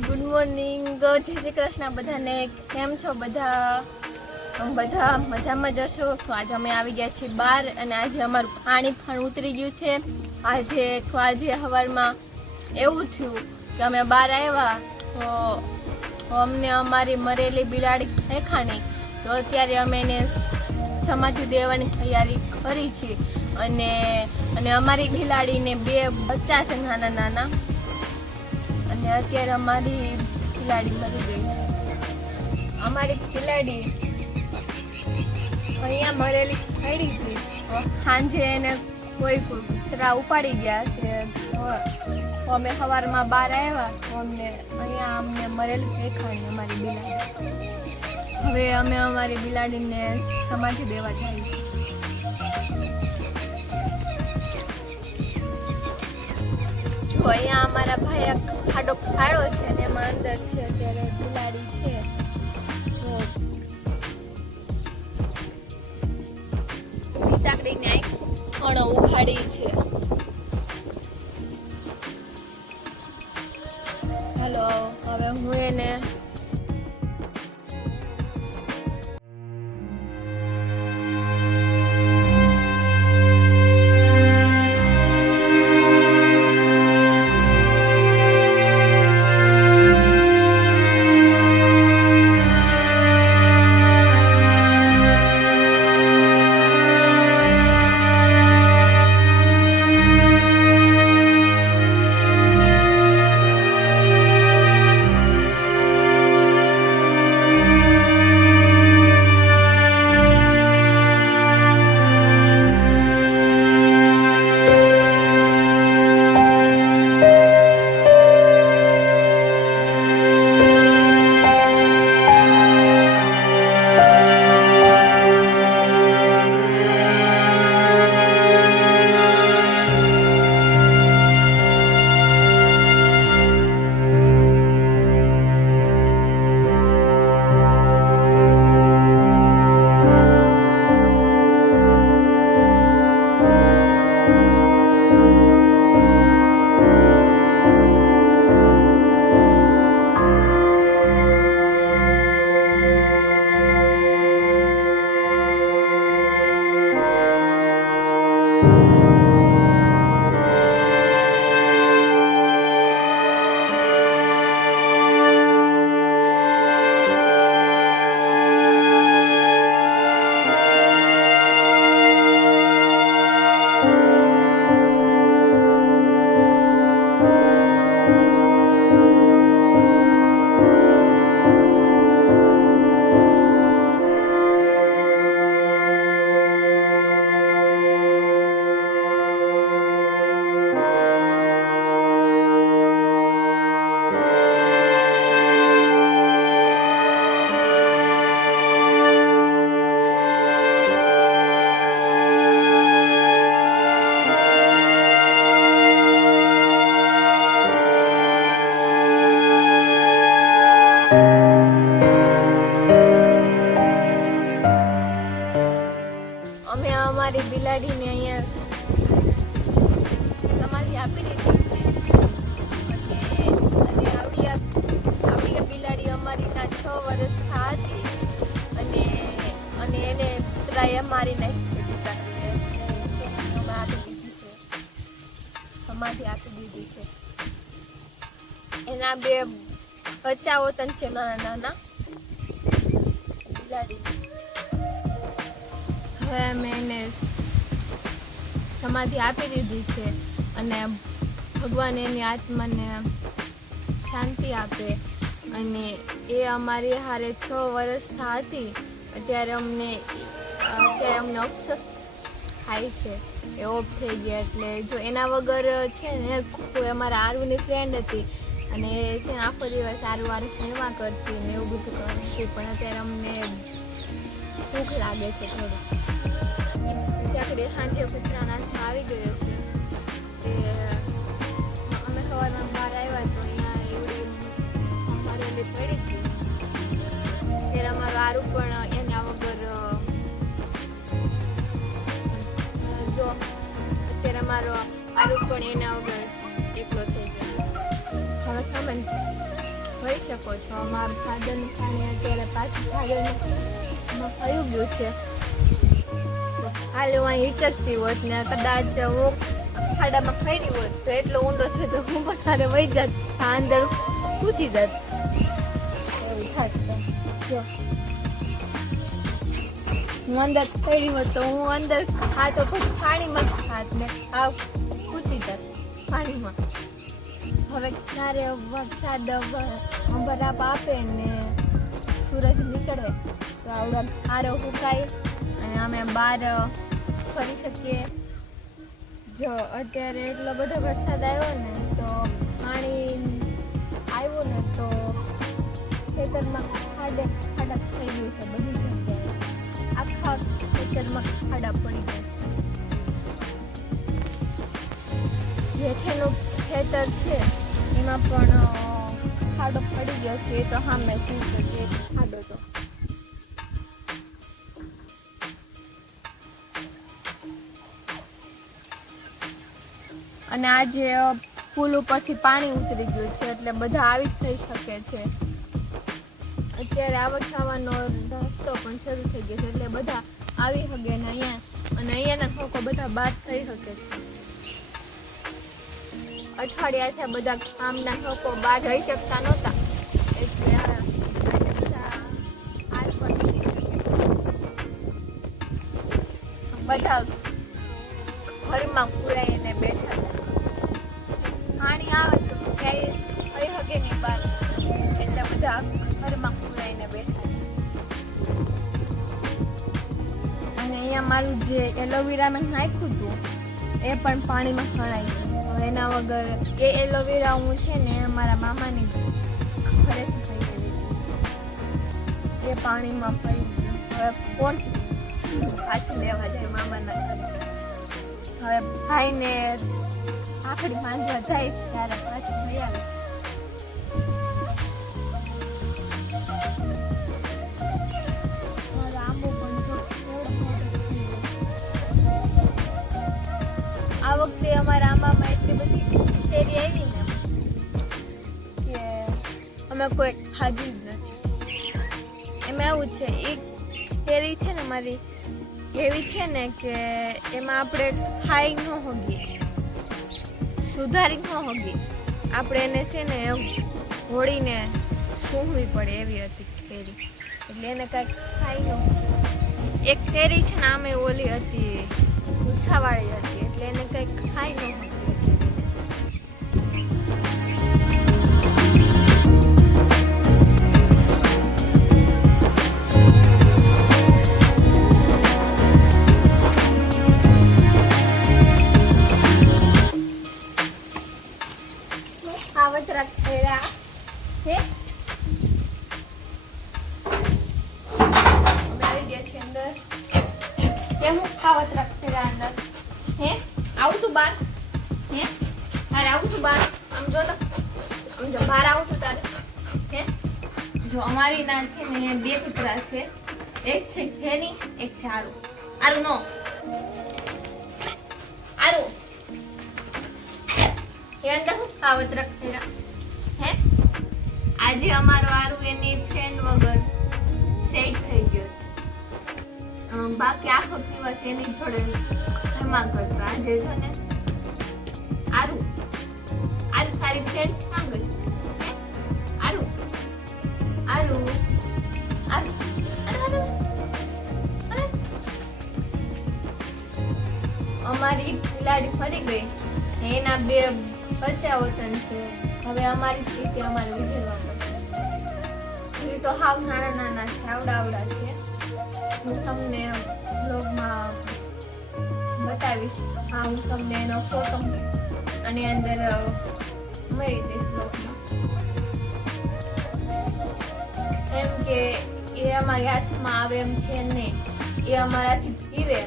Good morning, જય શ્રી કૃષ્ણ બધાને. કેમ છો બધા? બધા મજામાં જશો. તો આજે અમે આવી ગયા છીએ બહાર અને આજે અમારું પાણી પણ ઉતરી ગયું છે. આજે સવારમાં એવું થયું કે અમે બહાર આવ્યા તો અમને અમારી મરેલી બિલાડી દેખાણી. તો અત્યારે અમે એને સમાધિ દેવાની તૈયારી કરી છે અને અમારી બિલાડીને 2 બચ્ચા છે નાના નાના અને અત્યારે અમારી બિલાડી મરી ગઈ છે. અમારી બિલાડી અહીંયા મરેલી પડી હતી. સાંજે એને કોઈ કૂતરા ઉપાડી ગયા છે. અમે સવારમાં બહાર આવ્યા તો અમને મરેલી દેખાણી અમારી બિલાડી. હવે અમે અમારી બિલાડીને સમાધિ દેવા જઈએ છીએ. જો અહીંયા અમારા ભાઈ ખાડો ખાડો છે અને એમાં અંદર છે અત્યારે બિલાડી છે. જો ચાકડીને અણો ઉખાડી છે. હાલો હવે હું એને અમારી બિલાડીને અહીંયા સમાધિ આપી દીધી છે અને આવડી બિલાડી અમારીના 6 વર્ષના હતી અને એને કૂતરાએ મારી નાખી સમાધિ આપી દીધી છે. એના 2 બચ્ચા વતન છે નાના નાના બિલાડી. હવે મેં એને સમાધિ આપી દીધી છે અને ભગવાન એની આત્માને શાંતિ આપે. અને એ અમારી હારે 6 વર્ષના હતી. અત્યારે અમને અફસોસ થાય છે એ ઓફ થઈ ગયા. એટલે જો એના વગર છે ને કોઈ અમારા આરુની ફ્રેન્ડ હતી અને એ છે ને આખો દિવસ આરું ભણવા કરતી ને એવું બધું કરતી. પણ અત્યારે અમને ભૂખ લાગે છે થોડું. ચાકડી સાંજે કૂતરાના હાથમાં આવી ગયો છે. અમે સવારમાં બહાર આવ્યા તો અહીંયા એવડી મરેલી પડી હતી. ત્યારે અમારું આરું પણ એના વગર જો અત્યારે અમારો આરું પણ એના વગર એકલો થઈ ગયો. હવે તમે જોઈ શકો છો અમારું ખાધરનું પાણી અત્યારે પાછું ખાધરમાં ફરી ગયું છે. હાલે હું અહીં હિચકતી હોત ને કદાચ હું ખાડામાં ફરી હોત તો એટલો ઊંડો છે તો હું પણ તારે વહી જાત, અંદર પૂછી જાત એવું થાત. જો હું અંદર પડી હોત તો હું અંદર ખાતો પછી પાણીમાં ખાત ને આ પૂછી જાત પાણીમાં. હવે ક્યારે વરસાદ બરાબ આપે ને સૂરજ નીકળે તો આવડા આરો સુકાય અને અમે બહાર ફરી શકીએ. જો અત્યારે એટલો બધો વરસાદ આવ્યો ને તો પાણી આવ્યું ને તો ખેતરમાં ખાડા થઈ ગયું છે બધી જગ્યાએ, આખા ખેતરમાં ખાડા પડી ગયા છે. જેઠેનું ખેતર છે એમાં પણ ખાડો પડી ગયો છે. એ તો સામે છે ખાડો તો અને આજે પુલ ઉપરથી પાણી ઉતરી ગયું છે એટલે બધા આવી જ થઈ શકે છે. અત્યારે આવક થવાનો રસ્તો પણ શરૂ થઈ ગયો છે એટલે બધા આવી શકે ને અહીંયાના લોકો બધા બહાર થઈ શકે છે. અઠવાડિયાથી બધા ગામના લોકો બહાર જઈ શકતા નહોતા એટલે બધા ઘરમાં પુરાઈને બેઠા હતા. પાણી આવે તો ક્યાંય થઈ શકે નહીં બહાર એટલે બધા ઘરમાં પુરાઈને બેઠા. અને અહીંયા મારું જે એલોવેરા મેં નાખ્યું હતું એ પણ પાણીમાં ખણાઈ ગયું. એના વગર એ એલોવેરા હું છે ને મારા મામાની ઘરેથી થઈ ગયેલી એ પાણીમાં પડી ગયું. હવે કોણ પાછું લેવા જાય મામાના ઘરે? હવે ભાઈને આખડી માંગવા જઈશ ત્યારે પાછું લઈ આવીશ. આંબો પણ આ વખતે અમારા આંબામાં એટલી બધી કેરી આવી ને કે અમે કોઈ ખાધી જ નથી. એમાં એવું છે એ કેરી છે ને મારી એવી છે ને કે એમાં આપણે ખાઈ ન હોગીએ, સુધારી ન હોગીએ, આપણે એને છે ને હોળીને સૂંઘવી પડે એવી હતી કેરી. એટલે એને કાંઈક ખાઈ ન. એક કેરી છે ને આમે ઓલી હતી ગુચ્છાવાળી હતી એટલે એને કંઈક ખાઈ ન હોય. ખાવતરા થયા હે અમે આવી ગયા છીએ અંદર. કેમ ખાવતરા થયા અંદર હે? આવું તું બાર હે? તારે આવું તું બાર? આમ જો તો આમ જો બહાર આવું તું તારે હે? જો અમારી ના છે ને બે કૂતરા છે, એક છે ફેની એક છે આરુ. આરુ નો આરુ એ અંદર હું ખાવતરા થયા હે? આજે અમારો આરુ એની ફ્રેન્ડ વગર સેટ થઈ ગયો છે. બાકી આખો દિવસ એની જોડે ધમાલ કરતો. આજે છે ને આરુ તારી ફ્રેન્ડ ક્યાં ગઈ? આરુ આરુ આરુ અમારી બિલાડી ફરી ગઈ. એના બે બચ્ચા વતન છે. હવે અમારી રીતે અમારે વિચારવા પડશે. એ તો હાવ નાના છે, આવડા છે. હું તમને બ્લોગમાં બતાવીશ. હા, હું તમને એનો ફોટો અને અંદર ઉમેરી દઈશ બ્લોગમાં. એમ કે એ અમારી હાથમાં આવે એમ છે નહીં, એ અમારાથી પીવે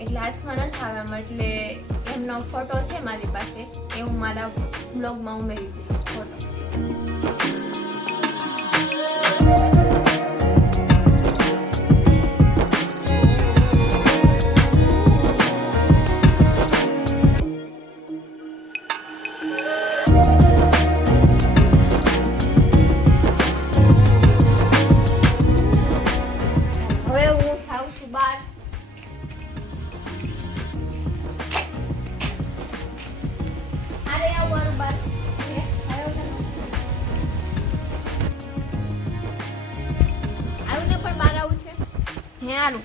એટલે હાથમાં નથી આવે એમ. એટલે એમનો ફોટો છે મારી પાસે, એ હું મારા બ્લોગમાં ઉમેરી દઈશ ફોટો. હે આનું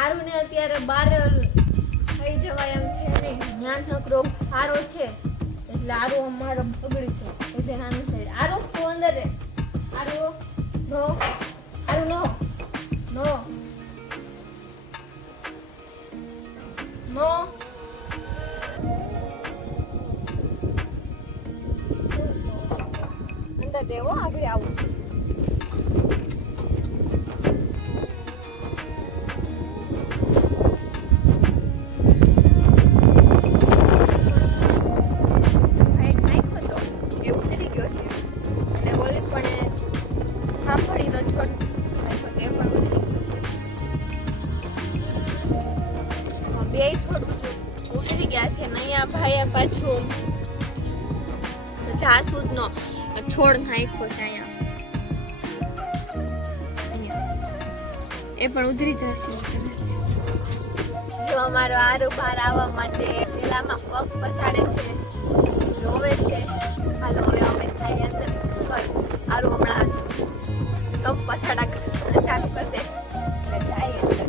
આરું ને અત્યારે બાર થઈ જવાય એમ છે નહીં, જ્ઞાન નકરો સારો છે એટલે આરું અમારો બગડી છે એટલે નાનું છે. આરું તું અંદર રે, આરું નો, આરું નો નો નો અંદર દેવો આપણે આવું બે છોડ ઉતરી ગયા છે ને અહીંયા ભાઈ પાછું જાસૂદ નો છોડ નાખ્યો છે અહીંયા, એ પણ ઉતરી જશે. જો અમારો આરો બહાર આવવા માટે પેલામાં પગ પસાડે છે, રોવે છે. હાલો હવે અમે જઈએ અંદર. આરો હમણાં પગ પસાડા ચાલુ કરી દે એટલે જાય અંદર.